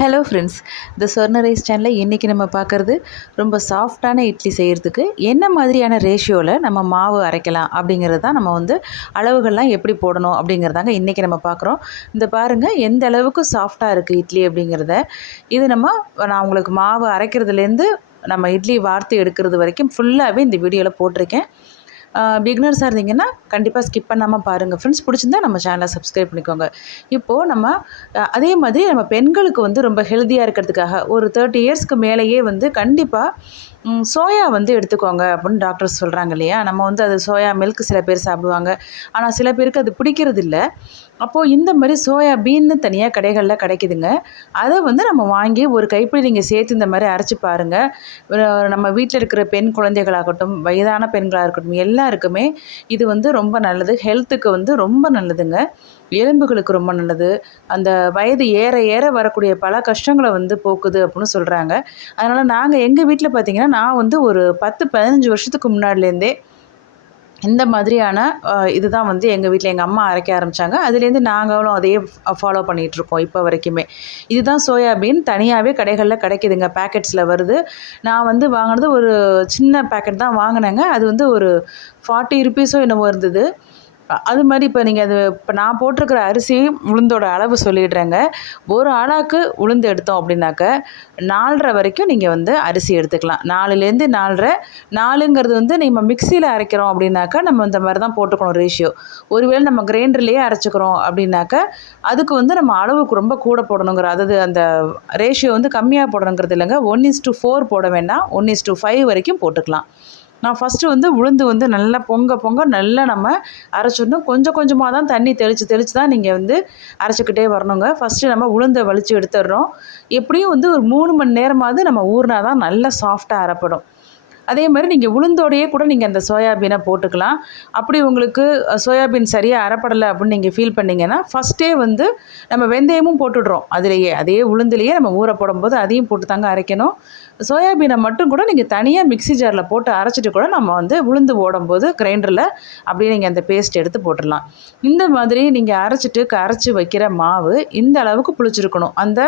Hello friends இந்த சொர்ண rice சேனலில் இன்றைக்கி நம்ம பார்க்குறது ரொம்ப சாஃப்டான இட்லி செய்கிறதுக்கு என்ன மாதிரியான ரேஷியோவில் நம்ம மாவு அரைக்கலாம் அப்படிங்கிறது தான் நம்ம வந்து அளவுகள்லாம் எப்படி போடணும் அப்படிங்கிறதாங்க இன்றைக்கி நம்ம பார்க்குறோம். இந்த பாருங்கள் எந்த அளவுக்கு சாஃப்டாக இருக்குது இட்லி அப்படிங்கிறத. இது நம்ம நான் உங்களுக்கு மாவு அரைக்கிறதுலேருந்து நம்ம இட்லி வார்த்து எடுக்கிறது வரைக்கும் ஃபுல்லாகவே இந்த வீடியோவில் போட்டிருக்கேன். பிகினர்ஸாக இருந்தீங்கன்னா கண்டிப்பாக ஸ்கிப் பண்ணாமல் பாருங்கள் ஃப்ரெண்ட்ஸ் பிடிச்சிருந்தா நம்ம சேனலை சப்ஸ்கிரைப் பண்ணிக்கோங்க. இப்போது நம்ம அதே மாதிரி நம்ம பெண்களுக்கு வந்து ரொம்ப ஹெல்த்தியாக இருக்கிறதுக்காக ஒரு தேர்ட்டி இயர்ஸ்க்கு மேலேயே வந்து கண்டிப்பாக சோயா வந்து எடுத்துக்கோங்க அப்படின்னு டாக்டர்ஸ் சொல்கிறாங்க இல்லையா? நம்ம வந்து அது சோயா மில்க் சில பேர் சாப்பிடுவாங்க. ஆனால் சில பேருக்கு அது பிடிக்கிறது இல்லை அப்போது இந்த மாதிரி சோயா பீன்னு தனியாக கடைகளில் கிடைக்குதுங்க. அதை வந்து நம்ம வாங்கி ஒரு கைப்பிடி நீங்கள் சேர்த்து இந்த மாதிரி அரைச்சி பாருங்கள் நம்ம வீட்டில் இருக்கிற பெண் குழந்தைகளாகட்டும் வயதான பெண்களாக இருக்கட்டும் எல்லாருக்குமே இது வந்து ரொம்ப நல்லது. ஹெல்த்துக்கு வந்து ரொம்ப நல்லதுங்க. எலும்புகளுக்கு ரொம்ப நல்லது. அந்த வயது ஏற ஏற வரக்கூடிய பல கஷ்டங்களை வந்து போக்குது அப்படின்னு சொல்கிறாங்க அதனால் நாங்கள் எங்கள் வீட்டில் பார்த்திங்கன்னா நான் வந்து ஒரு பத்து பதினஞ்சு வருஷத்துக்கு முன்னாடிலேருந்தே இந்த மாதிரியான இதுதான் வந்து எங்கள் வீட்டில் எங்கள் அம்மா அரைக்க ஆரம்பித்தாங்க அதுலேருந்து நாங்களும் அதையே ஃபாலோ பண்ணிகிட்ருக்கோம் இப்போ வரைக்குமே. இதுதான் சோயாபீன். தனியாகவே கடைகளில் கிடைக்குதுங்க. பேக்கெட்ஸில் வருது. நான் வந்து வாங்கினது ஒரு சின்ன பேக்கெட் தான் வாங்கினேங்க. அது வந்து ஒரு ஃபார்ட்டி ருபீஸோ என்னவோ இருந்தது. அது மாதிரி இப்போ நீங்கள் அது இப்போ நான் போட்டிருக்கிற அரிசி உளுந்தோட அளவு சொல்லிடுறேங்க. ஒரு ஆளாக்கு உளுந்து எடுத்தோம் அப்படின்னாக்க நாலரை வரைக்கும் நீங்கள் வந்து அரிசி எடுத்துக்கலாம். நாலுலேருந்து நாலரை நாலுங்கிறது வந்து நம்ம மிக்சியில் அரைக்கிறோம் அப்படின்னாக்கா நம்ம இந்த மாதிரி தான் போட்டுக்கணும் ரேஷியோ ஒருவேளை நம்ம கிரைண்டர்லேயே அரைச்சிக்கிறோம் அப்படின்னாக்க அதுக்கு வந்து நம்ம அளவுக்கு ரொம்ப கூட போடணுங்கிற அதாவது அந்த ரேஷியோ வந்து கம்மியாக போடணுங்கிறது இல்லைங்க. ஒன் இஸ் டு ஃபோர் போட வேண்டாம் ஒன் இஸ் டு ஃபைவ் வரைக்கும் போட்டுக்கலாம். நான் ஃபஸ்ட்டு வந்து உளுந்து வந்து நல்லா பொங்க பொங்க நல்லா நம்ம அரைச்சிடணும். கொஞ்சம் கொஞ்சமாக தான் தண்ணி தெளித்து தெளித்து தான் நீங்கள் வந்து அரைச்சிக்கிட்டே வரணுங்க. ஃபஸ்ட்டு நம்ம உளுந்தை வலித்து எடுத்துடுறோம். எப்படியும் வந்து ஒரு மூணு மணி நேரமாவது நம்ம ஊறினா தான் நல்லா சாஃப்டாக அரைப்படும். அதே மாதிரி நீங்கள் உளுந்தோடையே கூட நீங்கள் அந்த சோயாபீனை போட்டுக்கலாம். அப்படி உங்களுக்கு சோயாபீன் சரியாக அரைப்படலை அப்படின்னு நீங்கள் ஃபீல் பண்ணீங்கன்னா ஃபஸ்ட்டே வந்து நம்ம வெந்தயமும் போட்டுடுறோம். அதிலேயே அதே உளுந்துலேயே நம்ம ஊற போடும்போது அதையும் போட்டு தாங்க அரைக்கணும். சோயாபீனை மட்டும் கூட நீங்கள் தனியாக மிக்ஸி ஜாரில் போட்டு அரைச்சிட்டு கூட நம்ம வந்து உளுந்து ஓடும்போது கிரைண்டரில் அப்படியே நீங்கள் அந்த பேஸ்ட் எடுத்து போட்டுடலாம். இந்த மாதிரி நீங்கள் அரைச்சிட்டு கரைச்சி வைக்கிற மாவு இந்த அளவுக்கு புளிச்சிருக்கணும். அந்த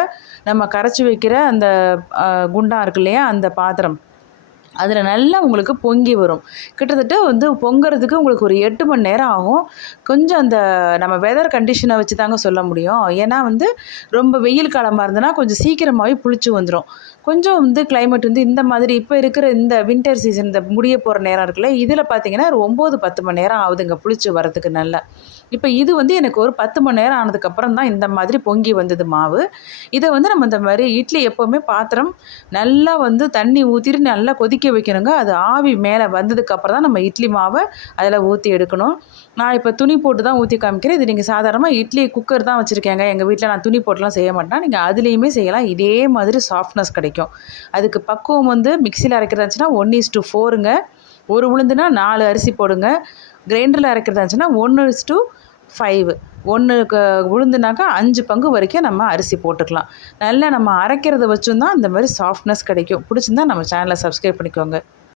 நம்ம கரைச்சி வைக்கிற அந்த குண்டாக குண்டா இருக்கு இல்லையா அந்த பாத்திரம். அதில் நல்லா உங்களுக்கு பொங்கி வரும். கிட்டத்தட்ட வந்து பொங்குறதுக்கு உங்களுக்கு ஒரு எட்டு மணி நேரம் ஆகும். கொஞ்சம் அந்த நம்ம வெதர் கண்டிஷனை வச்சு தாங்க சொல்ல முடியும். ஏன்னா வந்து ரொம்ப வெயில் காலமாக இருந்ததுன்னா கொஞ்சம் சீக்கிரமாகவே புளிச்சு வந்துடும் கொஞ்சம் வந்து கிளைமேட் வந்து இந்த மாதிரி இப்போ இருக்கிற இந்த வின்டர் சீசன் இந்த முடிய போகிற நேரம் இருக்குல்ல இதில் பார்த்தீங்கன்னா ஒரு ஒம்பது பத்து மணி நேரம் ஆகுதுங்க புளிச்சு வரதுக்கு நல்லா. இப்போ இது வந்து எனக்கு ஒரு பத்து மணி நேரம் ஆனதுக்கப்புறம் தான் இந்த மாதிரி பொங்கி வந்தது மாவு. இதை வந்து நம்ம இந்த மாதிரி இட்லி எப்போவுமே பாத்திரம் நல்லா வந்து தண்ணி ஊற்றிட்டு நல்லா கொதிக்க கொதிக்க வைக்கணுங்க. அது ஆவி மேலே வந்ததுக்கப்புறம் தான் நம்ம இட்லி மாவை அதில் ஊற்றி எடுக்கணும். நான் இப்போ துணி போட்டு தான் ஊற்றி காமிக்கிறேன். இது நீங்கள் சாதாரணமாக இட்லி குக்கர் தான் வச்சுருக்கேங்க. எங்கள் வீட்டில் நான் துணி போட்டுலாம் செய்ய மாட்டேன். நீங்கள் அதுலேயுமே செய்யலாம். இதே மாதிரி சாஃப்ட்னஸ் கிடைக்கும். அதுக்கு பக்குவம் வந்து மிக்சியில் அரைக்கிறதா இருந்துச்சுன்னா ஒன் இஸ் டு ஃபோருங்க ஒரு உளுந்துனா நாலு அரிசி போடுங்க. கிரைண்டரில் அரைக்கிறதா இருந்துச்சுன்னா ஒன்று இஸ் டு ஃபைவ் ஒன்றுக்கு உளுந்துனாக்கா அஞ்சு பங்கு வரைக்கும் நம்ம அரிசி போட்டுக்கலாம். நல்லா நம்ம அரைக்கிறத வச்சும் தான் இந்த மாதிரி சாஃப்ட்னஸ் கிடைக்கும். பிடிச்சிருந்தா நம்ம சேனலை சப்ஸ்கிரைப் பண்ணிக்கோங்க.